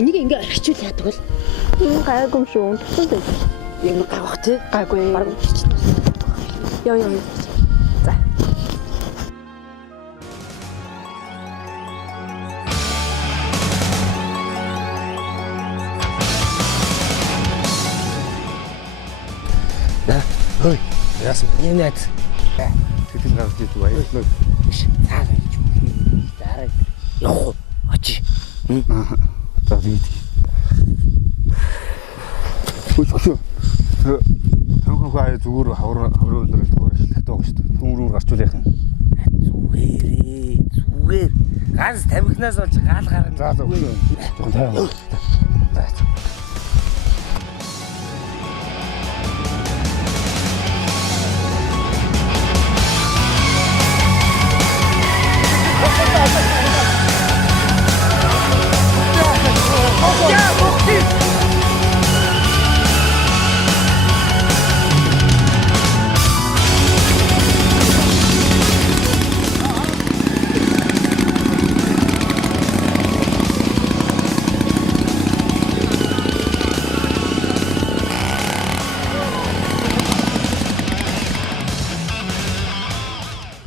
Энийг ингээ орхичуул яадаг бол энэ гайгүй шүү. Тэгсэн дээ. юм гавх тий. Гайгүй. Бараг Яа. За. Хөөе. Яасан? энэ найз. Тэтгэл гарч идэв аяа. Биш. Цаа гэж үү. Дараа явах. Очи. За бид. Хөөе. Төвхөн хаа зүгээр хавруулал туураш татдаг шүү дээ. Төмрүүр гарчул яах юм. Зүгээр. Ганц тамхинаас болж гал гарна. За жоохон тайван. За.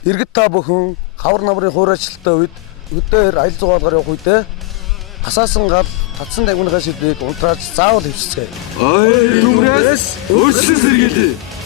Иргэд та бүхэн хавар намрын хуурайчлалтай үед өдөө аялал зугаалгаар явах үедээ тасаасан гал татсан тангийнхаа шидийг унтрааж заавал хөвсцгээе. Ой, юмрээс өөрчлөн сэргийлээ.